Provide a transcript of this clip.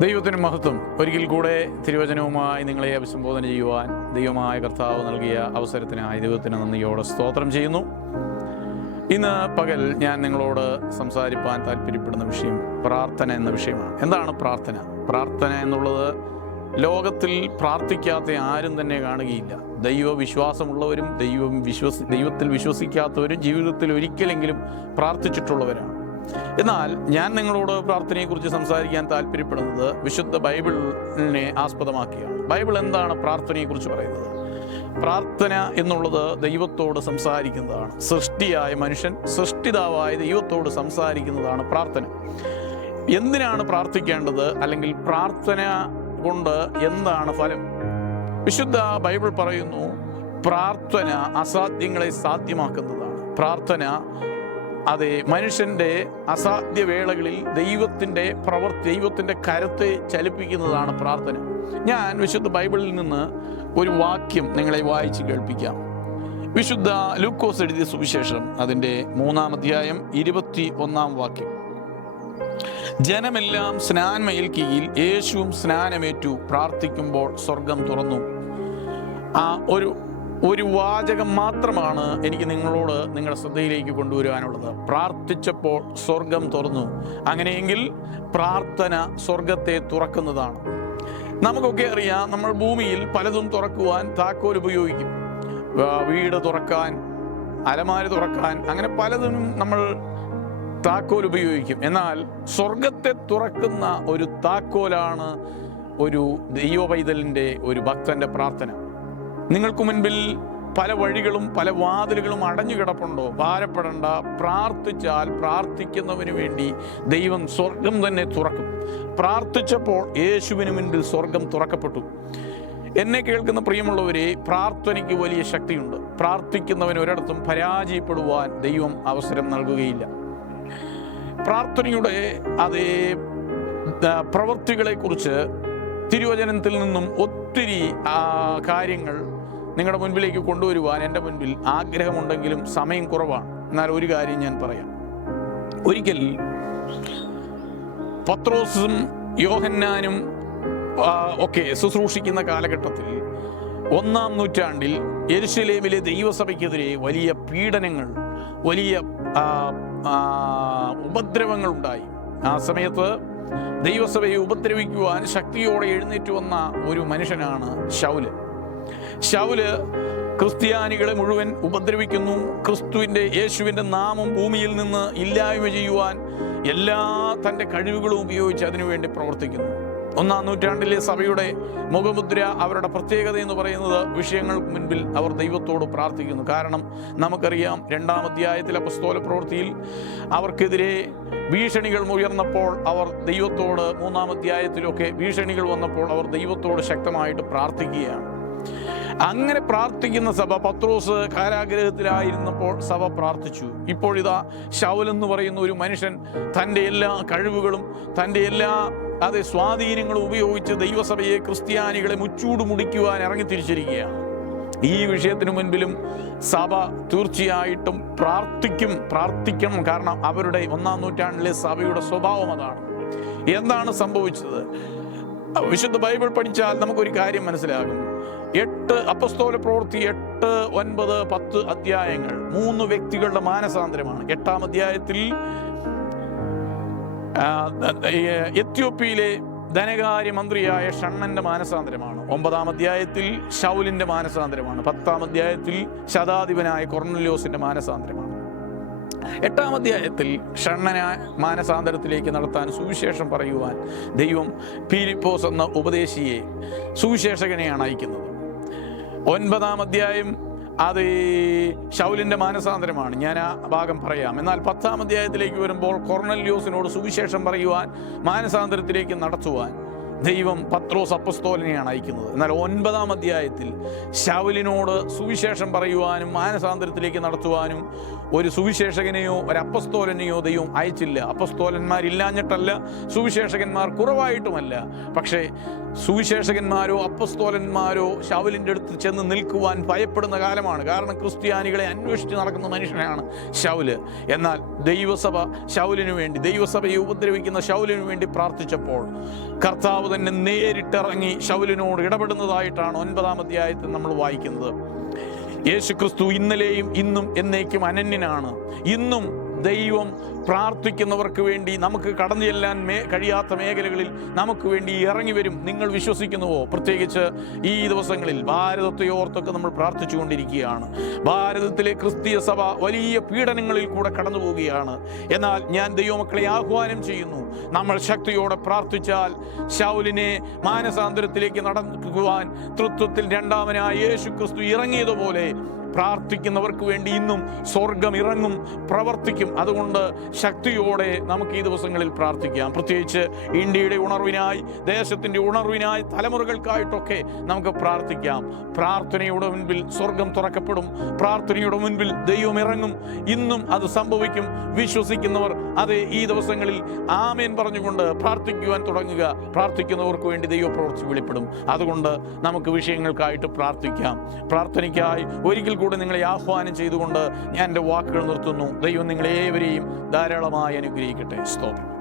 ദൈവത്തിന് മഹത്വം. ഒരിക്കൽ കൂടെ തിരുവചനവുമായി നിങ്ങളെ അഭിസംബോധന ചെയ്യുവാൻ ദൈവമായ കർത്താവ് നൽകിയ അവസരത്തിനായി ദൈവത്തിന് നന്ദിയോടെ സ്തോത്രം ചെയ്യുന്നു. ഇന്ന് പകൽ ഞാൻ നിങ്ങളോട് സംസാരിപ്പാൻ താല്പര്യപ്പെടുന്ന വിഷയം പ്രാർത്ഥന എന്ന വിഷയമാണ്. എന്താണ് പ്രാർത്ഥന? പ്രാർത്ഥന എന്നുള്ളത് ലോകത്തിൽ പ്രാർത്ഥിക്കാത്ത ആരും തന്നെ കാണുകയില്ല. ദൈവവിശ്വാസമുള്ളവരും ദൈവത്തിൽ വിശ്വസിക്കാത്തവരും ജീവിതത്തിൽ ഒരിക്കലെങ്കിലും പ്രാർത്ഥിച്ചിട്ടുള്ളവരാണ്. എന്നാൽ ഞാൻ നിങ്ങളോട് പ്രാർത്ഥനയെക്കുറിച്ച് സംസാരിക്കാൻ താല്പര്യപ്പെടുന്നത് വിശുദ്ധ ബൈബിളിനെ ആസ്പദമാക്കിയാണ്. ബൈബിൾ എന്താണ് പ്രാർത്ഥനയെക്കുറിച്ച് പറയുന്നത്? പ്രാർത്ഥന എന്നുള്ളത് ദൈവത്തോട് സംസാരിക്കുന്നതാണ്. സൃഷ്ടിയായ മനുഷ്യൻ സൃഷ്ടിതാവായ ദൈവത്തോട് സംസാരിക്കുന്നതാണ് പ്രാർത്ഥന. എന്തിനാണ് പ്രാർത്ഥിക്കേണ്ടത്? അല്ലെങ്കിൽ പ്രാർത്ഥന കൊണ്ട് എന്താണ് ഫലം? വിശുദ്ധ ബൈബിൾ പറയുന്നു, പ്രാർത്ഥന അസാധ്യങ്ങളെ സാധ്യമാക്കുന്നതാണ്. പ്രാർത്ഥന അതെ മനുഷ്യൻ്റെ അസാധ്യ വേളകളിൽ ദൈവത്തിൻ്റെ കരത്തെ ചലിപ്പിക്കുന്നതാണ് പ്രാർത്ഥന. ഞാൻ വിശുദ്ധ ബൈബിളിൽ നിന്ന് ഒരു വാക്യം നിങ്ങളെ വായിച്ച് കേൾപ്പിക്കാം. വിശുദ്ധ ലൂക്കോസ് എഴുതിയ സുവിശേഷം അതിൻ്റെ 3-ാം അധ്യായം 21-ാം വാക്യം. ജനമെല്ലാം സ്നാനമേൽക്കുകയിൽ യേശുവും സ്നാനമേറ്റു. പ്രാർത്ഥിക്കുമ്പോൾ സ്വർഗം തുറന്നു. ഒരു വാചകം മാത്രമാണ് എനിക്ക് നിങ്ങളുടെ ശ്രദ്ധയിലേക്ക് കൊണ്ടുവരുവാനുള്ളത്. പ്രാർത്ഥിച്ചപ്പോൾ സ്വർഗം തുറന്നു. അങ്ങനെയെങ്കിൽ പ്രാർത്ഥന സ്വർഗത്തെ തുറക്കുന്നതാണ്. നമുക്കൊക്കെ അറിയാം, നമ്മൾ ഭൂമിയിൽ പലതും തുറക്കുവാൻ താക്കോൽ ഉപയോഗിക്കും. വീട് തുറക്കാൻ, അലമാര തുറക്കാൻ, അങ്ങനെ പലതും നമ്മൾ താക്കോൽ ഉപയോഗിക്കും. എന്നാൽ സ്വർഗത്തെ തുറക്കുന്ന ഒരു താക്കോലാണ് ഒരു ദൈവപൈതലിൻ്റെ, ഒരു ഭക്തന്റെ പ്രാർത്ഥന. നിങ്ങൾക്ക് മുൻപിൽ പല വഴികളും പല വാതിലുകളും അടഞ്ഞു കിടപ്പുണ്ടോ? ഭാരപ്പെടേണ്ട. പ്രാർത്ഥിച്ചാൽ പ്രാർത്ഥിക്കുന്നവന് വേണ്ടി ദൈവം സ്വർഗം തന്നെ തുറക്കും. പ്രാർത്ഥിച്ചപ്പോൾ യേശുവിന് മുൻപിൽ സ്വർഗം തുറക്കപ്പെട്ടു. എന്നെ കേൾക്കുന്ന പ്രിയമുള്ളവരെ, പ്രാർത്ഥനയ്ക്ക് വലിയ ശക്തിയുണ്ട്. പ്രാർത്ഥിക്കുന്നവന് ഒരിടത്തും പരാജയപ്പെടുവാൻ ദൈവം അവസരം നൽകുകയില്ല. പ്രാർത്ഥനയുടെ അതേ പ്രവൃത്തികളെക്കുറിച്ച് തിരുവചനത്തിൽ നിന്നും ഒത്തിരി കാര്യങ്ങൾ നിങ്ങളുടെ മുൻപിലേക്ക് കൊണ്ടുവരുവാൻ എൻ്റെ മുൻപിൽ ആഗ്രഹമുണ്ടെങ്കിലും സമയം കുറവാണ്. എന്നാൽ ഒരു കാര്യം ഞാൻ പറയാം. ഒരിക്കൽ പത്രോസും യോഹന്നാനും ഒക്കെ ശുശ്രൂഷിക്കുന്ന കാലഘട്ടത്തിൽ 1-ാം നൂറ്റാണ്ടിൽ യെരുശലേമിലെ ദൈവസഭയ്ക്കെതിരെ വലിയ പീഡനങ്ങൾ, വലിയ ഉപദ്രവങ്ങൾ ഉണ്ടായി. ആ സമയത്ത് ദൈവസഭയെ ഉപദ്രവിക്കുവാൻ ശക്തിയോടെ എഴുന്നേറ്റ് വന്ന ഒരു മനുഷ്യനാണ് ശൗല്. ശൗല് ക്രിസ്ത്യാനികളെ മുഴുവൻ ഉപദ്രവിക്കുന്നു. യേശുവിൻ്റെ നാമം ഭൂമിയിൽ നിന്ന് ഇല്ലായ്മ ചെയ്യുവാൻ എല്ലാ തൻ്റെ കഴിവുകളും ഉപയോഗിച്ച് അതിനുവേണ്ടി പ്രവർത്തിക്കുന്നു. 1-ാം നൂറ്റാണ്ടിലെ സഭയുടെ മുഖമുദ്ര, അവരുടെ പ്രത്യേകത എന്ന് പറയുന്നത് വിഷയങ്ങൾക്ക് മുൻപിൽ അവർ ദൈവത്തോട് പ്രാർത്ഥിക്കുന്നു. കാരണം നമുക്കറിയാം, 2-ാം അധ്യായത്തിൽ അപ്പോസ്തല പ്രവൃത്തിയിൽ അവർക്കെതിരെ ഭീഷണികൾ ഉയർന്നപ്പോൾ അവർ ദൈവത്തോട്, 3-ാം അധ്യായത്തിലൊക്കെ ഭീഷണികൾ വന്നപ്പോൾ അവർ ദൈവത്തോട് ശക്തമായിട്ട് പ്രാർത്ഥിക്കുകയാണ്. അങ്ങനെ പ്രാർത്ഥിക്കുന്ന സഭ, പത്രോസ് കാരാഗ്രഹത്തിലായിരുന്നപ്പോൾ സഭ പ്രാർത്ഥിച്ചു. ഇപ്പോഴിതാ ശൗൽ എന്ന് പറയുന്ന ഒരു മനുഷ്യൻ തൻ്റെ എല്ലാ കഴിവുകളും തൻ്റെ എല്ലാ സ്വാധീനങ്ങളും ഉപയോഗിച്ച് ദൈവസഭയെ, ക്രിസ്ത്യാനികളെ മുച്ചൂട് മുടിക്കുവാൻ ഇറങ്ങിത്തിരിച്ചിരിക്കുകയാണ്. ഈ വിഷയത്തിന് മുൻപിലും സഭ തീർച്ചയായിട്ടും പ്രാർത്ഥിക്കണം. കാരണം അവരുടെ 1-ാം നൂറ്റാണ്ടിലെ സഭയുടെ സ്വഭാവം അതാണ്. എന്താണ് സംഭവിച്ചത്? വിശുദ്ധ ബൈബിൾ പഠിച്ചാൽ നമുക്കൊരു കാര്യം മനസ്സിലാകും. അപ്പോസ്തല പ്രവൃത്തി 8, 9, 10 അധ്യായങ്ങൾ 3 വ്യക്തികളുടെ മാനസാന്തരമാണ്. 8-ാം അധ്യായത്തിൽ എത്യോപ്യയിലെ ധനകാര്യമന്ത്രിയായ ഷണ്ണന്റെ മാനസാന്തരമാണ്. 9-ാം അധ്യായത്തിൽ ശൗലിന്റെ മാനസാന്തരമാണ്. 10-ാം അധ്യായത്തിൽ ശതാധിപനായ കൊർന്നല്യോസിന്റെ മാനസാന്തരമാണ്. 8-ാം അധ്യായത്തിൽ ഷണ്ണനെ മാനസാന്തരത്തിലേക്ക് നടത്താൻ, സുവിശേഷം പറയുവാൻ ദൈവം ഫിലിപ്പോസ് എന്ന ഉപദേശിയെ, സുവിശേഷകനെയാണ് അയക്കുന്നത്. 9-ാം അധ്യായം അത് ശൗലിൻ്റെ മാനസാന്തരമാണ്. ഞാൻ ആ ഭാഗം പറയാം. എന്നാൽ 10-ാം അധ്യായത്തിലേക്ക് വരുമ്പോൾ കൊർന്നല്യോസിനോട് സുവിശേഷം പറയുവാൻ, മാനസാന്തരത്തിലേക്ക് നടത്തുവാൻ ദൈവം പത്രോസ് അപ്പസ്തോലനെയാണ് അയക്കുന്നത്. എന്നാൽ 9-ാം അധ്യായത്തിൽ ശൗലിനോട് സുവിശേഷം പറയുവാനും മാനസാന്തരത്തിലേക്ക് നടത്തുവാനും ഒരു സുവിശേഷകനെയോ ഒരു അപ്പസ്തോലനെയോ ദൈവം അയച്ചില്ല. അപ്പസ്തോലന്മാരില്ലാഞ്ഞിട്ടല്ല, സുവിശേഷകന്മാർ കുറവായിട്ടുമല്ല. പക്ഷേ സുവിശേഷകന്മാരോ അപ്പസ്തോലന്മാരോ ശൗലിൻ്റെ അടുത്ത് ചെന്ന് നിൽക്കുവാൻ ഭയപ്പെടുന്ന കാലമാണ്. കാരണം ക്രിസ്ത്യാനികളെ അന്വേഷിച്ച് നടക്കുന്ന മനുഷ്യനാണ് ശൗല്. എന്നാൽ ദൈവസഭ ശൗലിനു വേണ്ടി, ദൈവസഭയെ ഉപദ്രവിക്കുന്ന ശൗലിനു വേണ്ടി പ്രാർത്ഥിച്ചപ്പോൾ കർത്താവ് തന്നെ നേരിട്ടിറങ്ങി ശൗലിനോട് ഇടപെടുന്നതായിട്ടാണ് 9-ാം അധ്യായത്തിൽ നമ്മൾ വായിക്കുന്നത്. യേശു ക്രിസ്തു ഇന്നലെയും ഇന്നും എന്നേക്കും അനന്യനാണ്. ഇന്നും ദൈവം പ്രാർത്ഥിക്കുന്നവർക്ക് വേണ്ടി നമുക്ക് കടന്നു ചെല്ലാൻ കഴിയാത്ത മേഖലകളിൽ നമുക്ക് വേണ്ടി ഇറങ്ങി വരും. നിങ്ങൾ വിശ്വസിക്കുന്നുവോ? പ്രത്യേകിച്ച് ഈ ദിവസങ്ങളിൽ ഭാരതത്തെ ഓർത്തൊക്കെ നമ്മൾ പ്രാർത്ഥിച്ചുകൊണ്ടിരിക്കുകയാണ്. ഭാരതത്തിലെ ക്രിസ്തീയ സഭ വലിയ പീഡനങ്ങളിൽ കൂടെ കടന്നു പോവുകയാണ്. എന്നാൽ ഞാൻ ദൈവമക്കളെ ആഹ്വാനം ചെയ്യുന്നു, നമ്മൾ ശക്തിയോടെ പ്രാർത്ഥിച്ചാൽ ശൗലിനെ മാനസാന്തരത്തിലേക്ക് നടക്കുവാൻ തൃത്വത്തിൽ രണ്ടാമനായ യേശു ക്രിസ്തു ഇറങ്ങിയതുപോലെ പ്രാർത്ഥിക്കുന്നവർക്ക് വേണ്ടി ഇന്നും സ്വർഗം ഇറങ്ങും, പ്രവർത്തിക്കും. അതുകൊണ്ട് ശക്തിയോടെ നമുക്ക് ഈ ദിവസങ്ങളിൽ പ്രാർത്ഥിക്കാം. പ്രത്യേകിച്ച് ഇന്ത്യയുടെ ഉണർവിനായി, ദേശത്തിൻ്റെ ഉണർവിനായി, തലമുറകൾക്കായിട്ടൊക്കെ നമുക്ക് പ്രാർത്ഥിക്കാം. പ്രാർത്ഥനയുടെ മുൻപിൽ സ്വർഗം തുറക്കപ്പെടും. പ്രാർത്ഥനയുടെ മുൻപിൽ ദൈവം ഇറങ്ങും. ഇന്നും അത് സംഭവിക്കും. വിശ്വസിക്കുന്നവർ അത് ഈ ദിവസങ്ങളിൽ ആമേൻ പറഞ്ഞുകൊണ്ട് പ്രാർത്ഥിക്കുവാൻ തുടങ്ങുക. പ്രാർത്ഥിക്കുന്നവർക്ക് വേണ്ടി ദൈവപ്രവൃത്തി വെളിപ്പെടും. അതുകൊണ്ട് നമുക്ക് വിഷയങ്ങൾക്കായിട്ട് പ്രാർത്ഥിക്കാം. പ്രാർത്ഥനയ്ക്കായി ഒരിക്കൽ കൂടെ നിങ്ങളെ ആഹ്വാനം ചെയ്തുകൊണ്ട് ഞാൻ എൻ്റെ വാക്കുകൾ നിർത്തുന്നു. ദൈവം നിങ്ങളേവരെയും ധാരാളമായി അനുഗ്രഹിക്കട്ടെ. സ്തോത്രം.